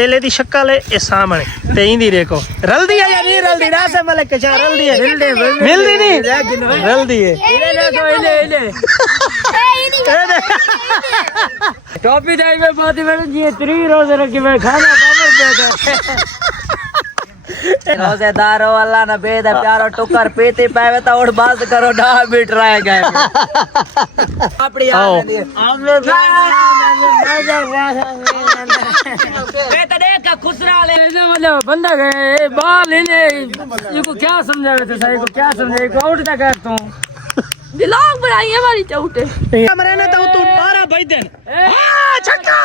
पहले दी शक्ल है इस सामने ते इंदी देखो रलदी है या नहीं रलदी ना से मलिक कशा रलदी है मिलदी नहीं रलदी है टॉपी टाइम में बहुत ही बड़ी जी 3 रोज रखी मैं खाना पावर बेटा रोजेदार हो अल्लाह ना बेद प्यारो टुकर पीती पावे तो उठ बात करो 10 मिनट रह गए अपनी का खुसरा ले मतलब बंदा गए बाल इन्हें इनको क्या समझा रहे थे सही को क्या समझे को आउट तक कर तू दिलाग बनाई है हमारी चौटे हमरे ने तो तू 12 बज दिन हां छक्का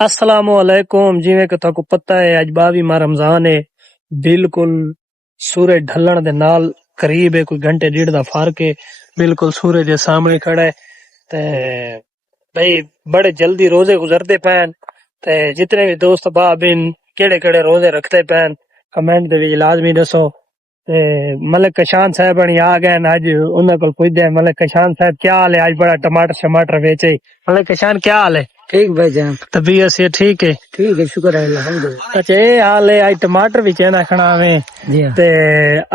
अस्सलामुअलैकुम। जिवें कि तुहानू पता है अज 22वां रमजान है। बिल्कुल सूरज ढलण दे नाल करीब है, कोई घंटे डेढ़ दा फर्क है। बिल्कुल सूरज दे सामने खड़ा है ते भाई बड़े जल्दी रोजे गुजरते पैन ते जितने भी दोस्त भाबिन केड़े केड़े रोजे रखते पैन कमेंट दे लाजमी दसो। ते मलिक कशान साहब आ गए आज उन्हें को पुछदे मलिक कशान साहब क्या हाल है? आज बड़ा टमाटर शमाटर बेचे। मलिक कशान क्या हाल है? ठीक भाई जान तबीयत से ठीक है? ठीक है शुक्र है अल्हम्दुलिल्लाह। अच्छा ये हाल है, आज टमाटर भी चेना खड़ा में ते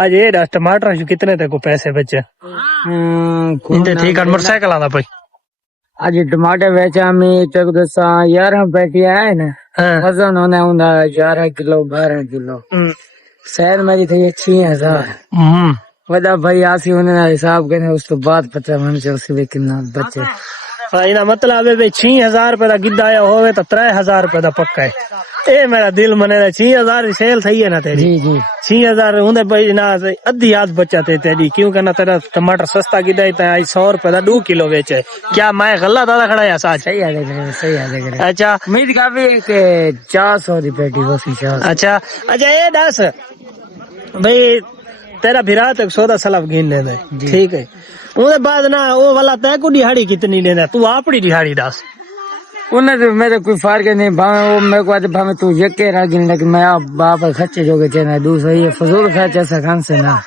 आज ये दस टमाटर जो कितने तक को पैसे बचे? इंदे ठीक है मोटरसाइकिल आंदा भाई आज टमाटर बेचा मैं तक दसा 11 पैटी आए ना वजन होना हुंदा 11 किलो 12 किलो शहर मेरी थी 6000 वदा भाई आसी होने ना हिसाब करने उस तो बाद पता मन से उसके कितना बचे। इना मतलब है 6000 रुपए का गिद्दा आया होवे तो 3000 रुपए का पक्का है। ए मेरा दिल मने 6000 सेल सही है ना तेरी? जी जी 6000 होंदे भाई ना अद्धी याद बचाते तेरी क्यों करना तेरा टमाटर सस्ता गिद्दा है 100 रुपए का 2 किलो बेचे। क्या मैं गलत दादा खड़ा है साथ? सही है सही है। अच्छा उम्मीद काफी के 400 की पेटी बस। अच्छा अच्छा ये दस भाई तेरा फिरा तक सौदा सलाब गिन लेंदे ठीक है। उसके बाद ना वो वाला तय को दिहाड़ी कितनी लेना तू अपनी दिहाड़ी दस? उन्हें तो मेरे कोई फर्क नहीं भावे वो मेरे को आज भावे तू यके रागिन लेकिन मैं आप बाप खर्चे जोगे चेना दूसरा ये फजूल खर्च ऐसा खान से ना।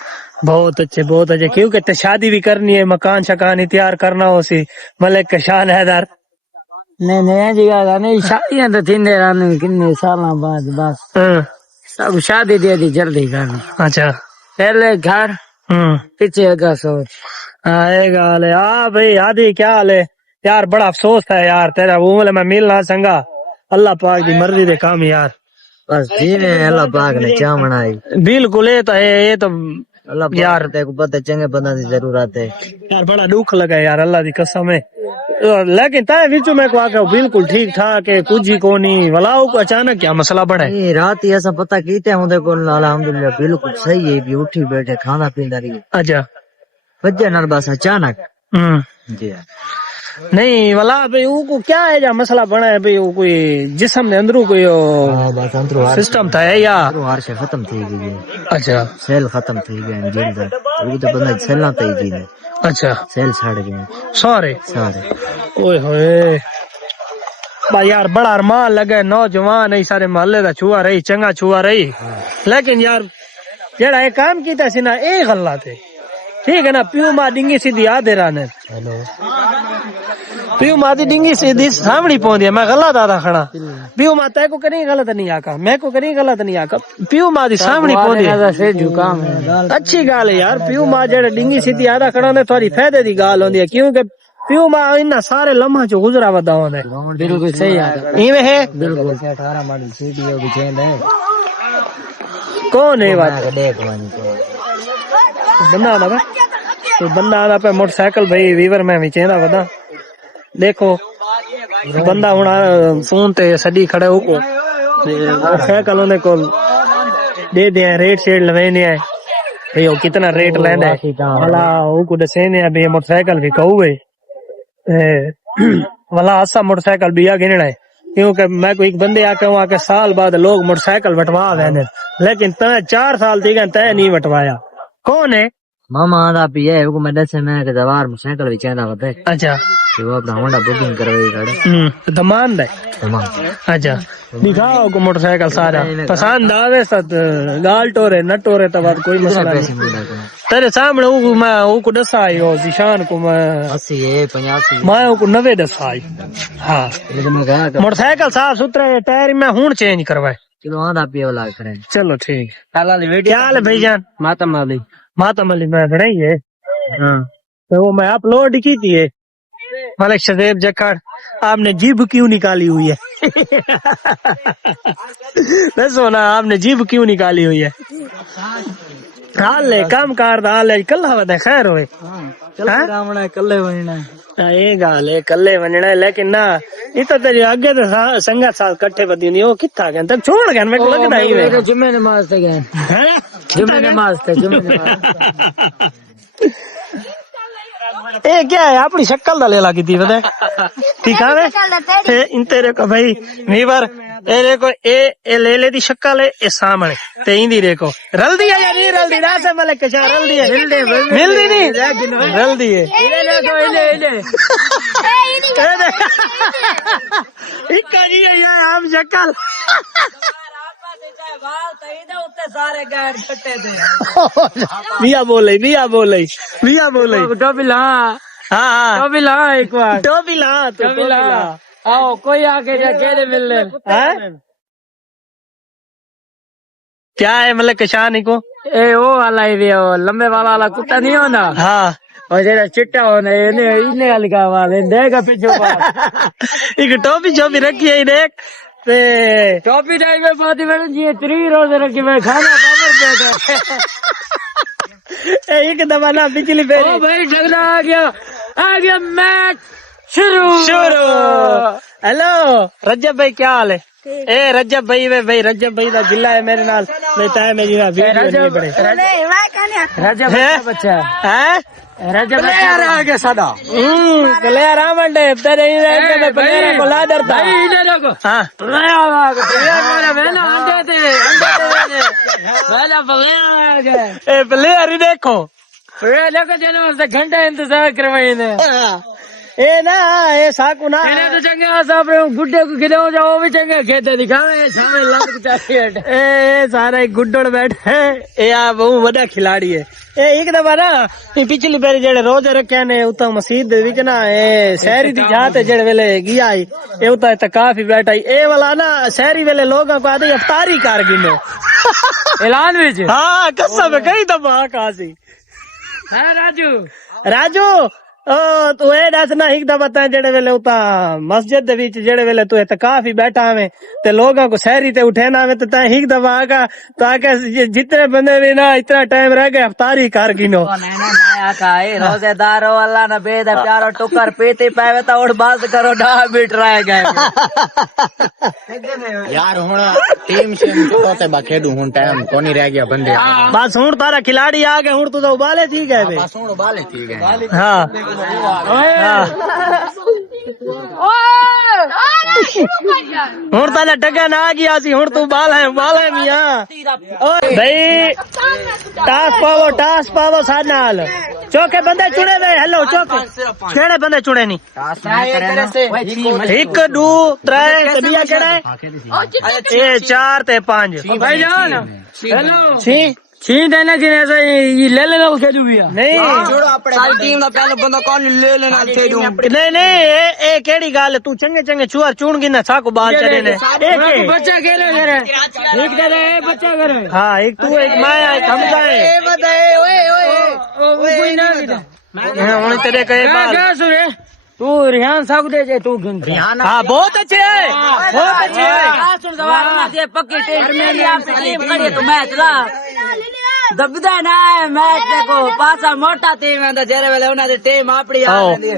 बहुत अच्छे क्योंकि ते शादी भी करनी है मकान शकान तैयार करना हो सी मलिक कशान हैदर। नहीं जी नहीं शादियां तो थी रहने किन्ने साल बाद बस सब शादी दे दी जल्दी करनी। अच्छा पहले घर पीछे अगा सोच। हाँ ये गाल है। हाँ भाई आदि क्या हाल है यार? बड़ा अफसोस था यार तेरा वो मैं मिल ना संगा। अल्लाह पाक की मर्जी दे काम यार बस जी ने अल्लाह पाक ने चाह बनाई। बिल्कुल ये तो है ये तो अल्लाह यार तेरे को पता चंगे बंदा की जरूरत है यार। बड़ा दुख लगा यार अल्लाह की कसम है। लेकिन ताए विचो में को आके बिल्कुल ठीक ठाक है कुछ ही को नहीं वलाओ को अचानक क्या मसला बना है? रात ही ऐसा पता कीते होंदे को अल्हम्दुलिल्लाह बिल्कुल सही है भी उठी बैठे खाना पीना रही। अच्छा वजह नाल बस अचानक जी नहीं वाला भाई वो क्या है जा मसला बना है भाई? वो कोई जिस्म ने अंदरू कोई सिस्टम था है या हार्श खत्म थी गई? अच्छा सेल खत्म थी गए इंजन दा वो तो बंदा सेल तई जी ने। अच्छा सेल छड़ गए सारे ओए होए भाई यार बड़ा अरमान लगे नौजवान है सारे मोहल्ले दा छुआ रही चंगा छुआ रही लेकिन यार जेड़ा ये काम कीता सी ना ए गलत है ठीक है ना। प्यू मां डिंगी सीधी आधे राने प्यू मां दी डिंगी सीधी सामने पहुंच है। मैं गलत आधा खड़ा प्यू मां तय को करी गलत नहीं आका मैं को करी गलत नहीं आका प्यू मां दी सामने पहुंच है। अच्छी गाल है यार प्यू मां जेड़ा डिंगी सीधी आधा खड़ा ने थोड़ी फायदे दी गाल होंदी है क्योंकि प्यू मां इन्ना सारे लम्हा चो गुजरा वदा होंदे। बिल्कुल सही है इवे है बिल्कुल 18 मॉडल सीडी होगी चेंज है कौन है बात बंदा आना भाई तो बंदा आना पे मोटरसाइकिल भाई वीवर में भी चेंदा वदा देखो बंदा हुन फोन ते सडी खड़े हो को मोटरसाइकिल ओने को दे दे रेट शेड लवेने है भाई वो कितना रेट लेंदा है भला वो को दसेने है भाई मोटरसाइकिल भी कहूए भला असा मोटरसाइकिल भी आ गिनना है क्योंकि मैं कोई एक बंदे आके वहां के साल बाद लोग मोटरसाइकिल बटवा रहे लेकिन तय 4 साल थी गए तय नहीं बटवाया। कौन है? मामा आदा भी है वो मैं दसे मैं के दवार मोटरसाइकिल भी चेंदा वदे। अच्छा वो अपना होंडा बुकिंग करवाई गाड़ी दमान दे अच्छा दिखाओ को मोटरसाइकिल सारा पसंद आवे सत गाल टोरे न टोरे तो बात कोई मसला नहीं तेरे सामने वो मैं वो को दसा आई हो जिशान को मैं 80 है 85 मैं वो को 90 दसा आई हाँ मोटरसाइकिल साफ सुथरा टायर में हूं चेंज करवाए चलो आधा पियो लाग करे चलो ठीक काला वीडियो क्या हाल है भाईजान मातम अली मैं बनाई है हाँ तो वो मैं अपलोड की थी मलिक शदेब जक्कड़ आपने जीभ क्यों निकाली हुई है दसो ना आपने जीभ क्यों निकाली हुई है हाल है काम कार हाल है कल हवा खैर होए कल्ले वणना ये गाल है कल्ले वणना लेकिन ना इतना तेरे आगे तो संगत साथ कट्ठे बदी नहीं वो कितना गया तक छोड़ गया मेरे को लगता ही है जुम्मे नमाज ते गए जुम्मे नमाज ए क्या है अपनी शक्ल दा ले लगी थी बता ठीक है इन तेरे को भाई वीवर ए देखो ए ले दी शक्ल है ए सामने ते इंदी देखो रल दी है या नहीं रल दी ना से मलिक कशा रल दी है मिल दी नहीं रल दी है इक्का जी है यार हम शक्ल मिया बोले टोपी ला हाँ टोपी ला एक बार टोपी ला आओ कोई आके जाके मिल ले क्या है मतलब किसान को ए वो वाला ही वो लंबे वाला कुत्ता नहीं होना हाँ और जेड़ा चिट्टा होना इन्हें वाली का वाले देगा पीछे एक टोपी चोपी रखी है देख ते टोपी टाइम में बहुत ही मैंने जी 3 रोज रखी मैं खाना पावर बैठा एक दफा ना पिछली बेरी ओ भाई झगड़ा आ गया मैच शुरू हेलो रजब भाई क्या हाल है ए रजब भाई रजब भाई का जिला है मेरे नाल बेटा है मेरी ना वीडियो नहीं बड़े रजब बच्चा है रजब प्लेयर आ गया सादा प्लेयर आ मंडे तेरे ही रह के मैं प्लेयर को ला डरता हां प्लेयर मेरा बहना अंडे थे पहला प्लेयर आ गया ए प्लेयर ही देखो प्लेयर देखो जने से घंटा इंतजार करवाई ने ए ना ए साकू ना इन्हें तो चंगा साहब गुड्डे को गिरे हो जाओ भी चंगा खेते दिखावे सामने लाग चाहिए ए सारा एक गुड्डड़ बैठे ए आ बहु बड़ा खिलाड़ी है ए एक दफा ना पिछली बारी जेड़े रोजे रखे ने उता मस्जिद दे विच ना ए शहरी दी जात जेड़े वेले गया आई ए उता इतकाफ ही बैठा ए वाला ना शहरी वेले लोगों को आदे इफ्तारी कर गिनो ऐलान विच हां कसम कई दफा कासी हां राजू ओ तू ए दस ना एक दफा ता जेड़े वेले उता मस्जिद दे विच जेड़े वेले तू इतकाफ ही बैठा हवे ते लोगों को शहरी ते उठेना हवे ते ता एक दफा आगा ताके जितने बंदे भी ना इतना टाइम रह गया इफ्तारी कर गिनो ना का ए रोजेदार वाला ना बेद प्यारो टुकर पीती पावे ता उठ बस करो 10 मिनट रह गए यार हुन टीम शेम तो ते बा खेडू हुन टाइम कोनी रह गया बंदे बस हुन तारा खिलाड़ी आ गए हुन तू तो उबाले थी गए बे बस हुन उबाले थी गए हां हुन तारा टगा ना आ गया सी हुन तू बाल है मिया भाई टास पावो साथ नाल चौके बंदे चुने वे हेलो चौके केड़े बंदे चुने नहीं 1 2 3 कदिया केड़ा है 4 ते 5 भाई जान हेलो छी छी देना जिने से ये ले लेना खेलू भी नहीं छोड़ो अपने सारी टीम दा पहले बंदा कौन ले लेना खेडू नहीं ए केड़ी गल तू चंगे चुआर चुन गिना साको बाल चढ़े ने एक बच्चा खेले करे एक करे बच्चा करे हां एक तू एक मैं एक हमजा है ए बताए ओए कोई ना हुन तेरे कहे बाल क्या सुरे तू रिहान साहब दे जे तू गिन हां बहुत अच्छे है बहुत अच्छे है सुन सवाल ना दे पक्की टीम करिए तो मैच ला दबदा ना मैच देखो पासा मोटा टीम है जेरे वेले उना दी टीम आपड़ी आ रही है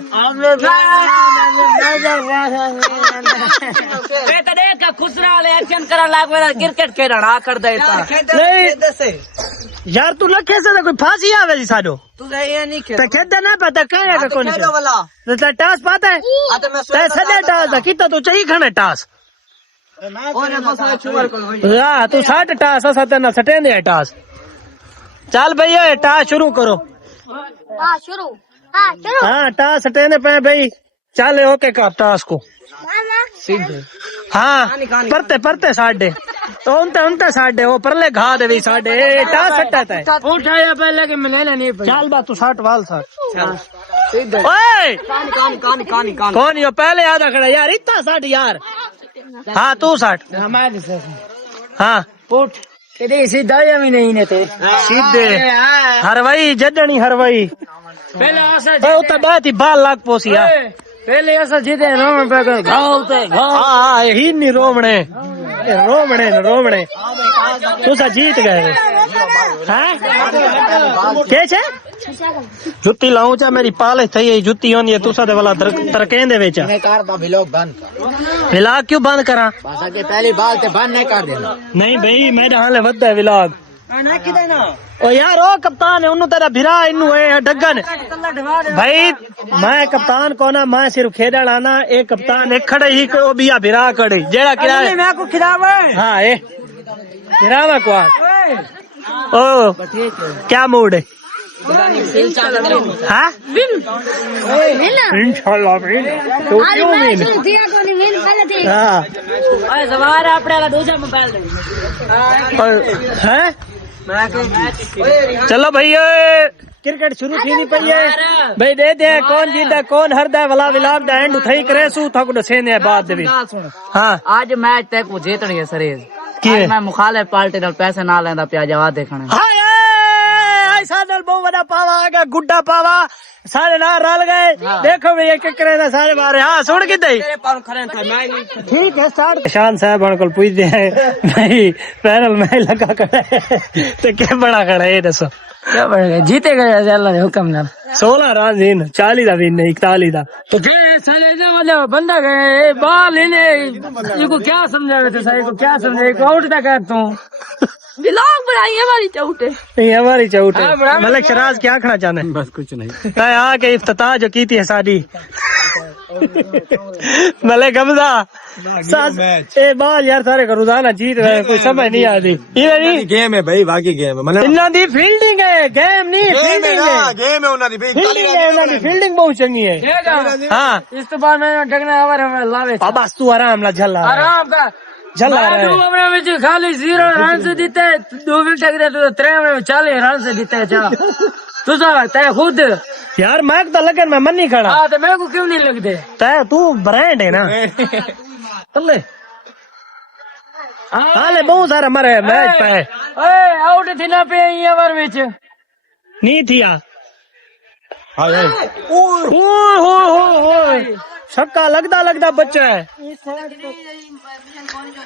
ए त देख खुसरा वाले एक्शन करन लाग वेला क्रिकेट खेलण आ कर देता नहीं यार तू न कैसे कोई फांसी आवे जी साडो तू ये नहीं खेल ते खेदा ना पता कहे का कोनी खेलो वाला ते टास पता है आ तो मैं ते सदा टास दा कितना तू चाहिए खाने टास ओने मसला छुवर को हां तू 60 टास सदा ना सटे ने टास चल भैया टास शुरू करो शुरू हाँ टास सटे ने पे भाई चल ओके कर टास्क को सीधे हाँ परते साढ़े तो उनते साढ़े वो परले घा दे भी साढ़े टास सट्टा है उठाया पहले कि मैं लेना नहीं पड़ा। चल बा तू 60 वाल 60 सीधे ओए कानी कौन यो पहले आधा खड़ा यार इतना 60 यार हाँ तू 60 हमारे से हाँ पुट तेरे सीधा या भी नहीं ने थे सीधे हरवाई जडनी हरवाई पहले ऐसा उतना बात ही 12 लाख पोसी यार पहले ऐसा जीते रोम पे घाव पे घाव हाँ ही नहीं रोमणे तुसा जीत गए के छे जुत्ती लाऊं चा मेरी पालिश थई जुत्ती होनी है तुसा दे वाला तरकें दे विच कार दा व्लॉग बंद कर विलाग क्यों बंद करा पासा के पहली बाल ते बंद नहीं कर देना नहीं भाई मेरा हाले वद्दा है विलाग ओ यार ओ कप्तान है उन्नु तेरा भिरा इन्नु है डगन भाई मैं कप्तान को ना मैं सिर्फ खेडल आना ए कप्तान एक खड़े ही को बिया भिरा खड़े जेड़ा किया मैं को खिलावे हाँ ए भिरावा को ओ क्या मूड है हाँ इंशाल्लाह तो क्यों नहीं हाँ सवार अपने दूसरा मोबाइल हैं चलो भाई क्रिकेट शुरू थी नहीं पई है भाई दे दे कौन जीता कौन हरदा वाला विलाग दा एंड उठाई करे सू थक दसे ने बाद दे हाँ आज मैच तक को जीतनी है सरेज की मैं मुखालिफ पार्टी नाल पैसे ना लेंदा पिया जवा देखने हाय ऐसा नल बहुत बड़ा पावा आ गया गुड्डा पावा सारे ना रल गए देखो भैया क्या करे सारे बारे हाँ सुन के दे ठीक है स्टार्ट शान साहब अंकल पूछते हैं भाई पैनल में लगा खड़ा है तो क्या बड़ा खड़ा है दसो क्या बढ़ेगा जीते गए अल्लाह के हुक्म नाल 16 रन इन 40 दा विन 41 दा तो गए साले जो मतलब बंदा गए बॉल इन्हें इनको क्या समझावे थे सारे को क्या समझावे को आउट तक कर तू ब्लॉग बनाई हमारी चौटे नहीं हमारी चौट है मलिक शराज क्या आखना चाहते हैं बस कुछ नहीं आके इफ्तिताह जो की थी साडी मलिक हमजा ए बाल यार सारे का रोजाना जीत रहे कोई समझ नहीं आती ये नहीं गेम है भाई बाकी गेम है मतलब इन्ना दी फील्डिंग है गेम नहीं फील्डिंग है गेम है उन्हां दी फील्डिंग है इन्ना दी फील्डिंग बहुत चंगी है हाँ इस तो बाद में डगना हमारे लावे अब बस तू आराम ला झल्ला आराम का झल्ला रहा हमने में खाली 0 रन से जीते 2 विकेट गिरे तो 3 में 40 रन से जीते जा तू तय खुद यार मैं तो लगन में मन नहीं खड़ा हाँ तो मेरे को क्यों नहीं लगते तय तू ब्रांड है ना चले हाले बहुत सारा मरे मैच पे आउट थी ना पे ओवर विच नहीं थिया छक्का लगदा बच्चा है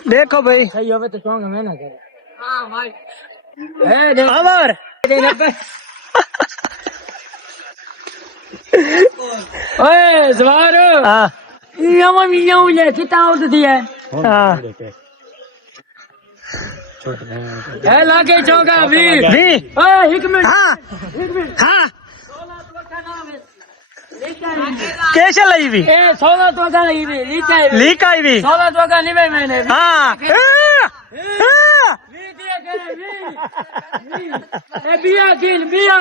देखो भाई सही होवे तो सॉन्ग में ना करे हां भाई ओवर ओए जवार हां मियां ले कितना आउट दिया हां ए लागे चौका भी भी ओए 1 मिनट हां हां कैसे लाई भी 16 तो का नहीं भी लीक आई भी 16 तो का नहीं मैंने हाँ बिया गिन बिया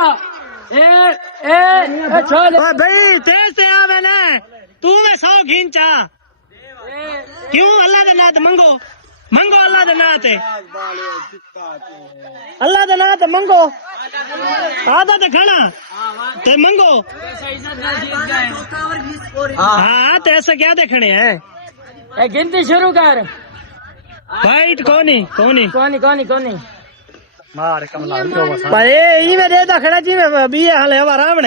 छोड़ भाई तेज से आवे ना तू में 100 घिंचा क्यों अल्लाह दे नात मंगो अल्लाह दे नात अल्लाह दे नात मंगो आधा ते खाना ते मंगो हाँ तो ऐसा क्या देखने हैं गिनती शुरू कर वाइट कोनी मार कमला भाई ये में देता खड़ा जी में बी हाल है रावण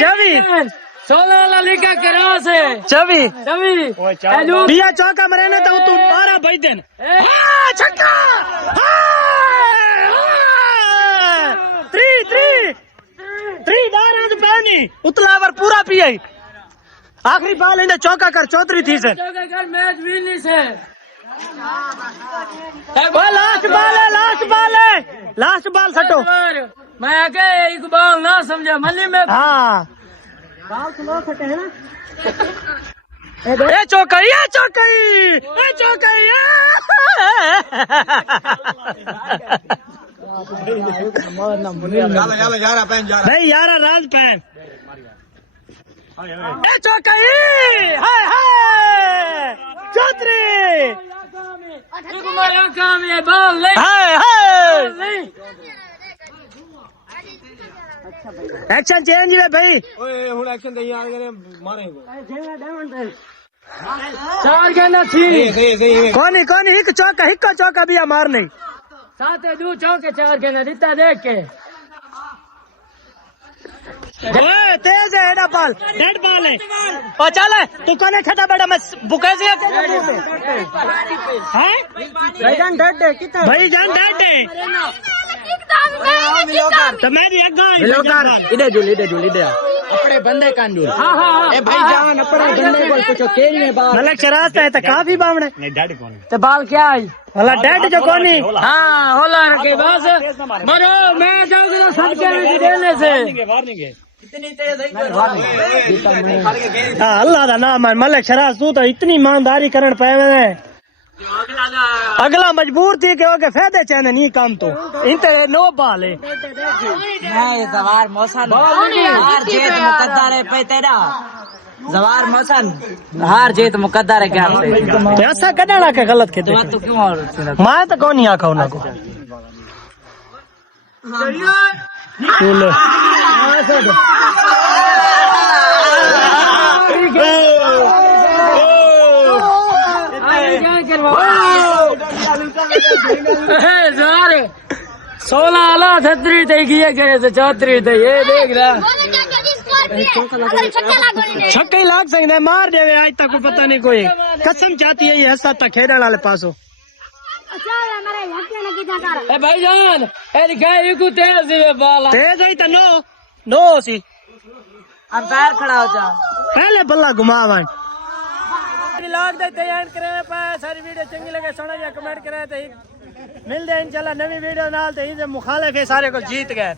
चवी 16 वाला लिखा करा से चवी बिया चौका मरे ने तो तू 12 बज देन छक्का 3 दार पानी उतला ओवर पूरा पिया आखिरी बॉल इन्हें चौका कर चौधरी थी से मैच विन से लास्ट बॉल सटो मैं आगे इकबाल ना समझा मल्ली में हाँ ये चौकई यार भाई यार राज पैन ए चौका हाय हाय चौधरी हाय हाय एक्शन चेंज है भाई चार गेंदा थी कौन हिक चौका भी मार नहीं साथ दू चौके चार गेंदा दिता देख के ओए तेज है एडा बॉल डेड बॉल है ओ चल तू कौन खाता बेटा मैं बुकेसी है भाईजान डट है कितना भाईजान डेड है तो मैं भी एक गाय इधर जुल अपने बंदे कान जुल ए भाईजान अपने बंदे को पूछो केरी में बाल मलक शरारत है तो काफी बावणे नहीं डैडी कौन तो बाल क्या है वाला डेड जो कोनी हाँ होला रखे बस मरो मैं जाऊंगा सबके देने से हाँ अल्लाह का नाम है मलक शरारत तू तो इतनी ईमानदारी करन पे अगला मजबूर थी कि ओके फायदे चाहने नहीं काम तो इनते नो बाल है नहीं जवार मौसन हार जीत मुकद्दर है पे तेरा जवार मौसन हार जीत मुकद्दर है क्या से ऐसा कड़ाड़ा के गलत के तो क्यों और मैं तो कौन आखा उना को चलो यार 16 आला 36 तक किए करे से 34 तक ये देख रहा छक्के लाग सकते मार देवे आज तक को पता नहीं कोई कसम चाहती है ये ऐसा तक खेलने वाले पासो ए भाईजान ए गाय को तेज है बाल तेज है तो नो सी अंपायर खड़ा हो जा पहले बल्ला घुमावन व्लॉग दे तैयार करे पे सारी वीडियो चंगी लगे सुना जा कमेंट करे तो मिलते हैं इंशाल्लाह नवी वीडियो नाल ते मुखालिफ है सारे को जीत गए।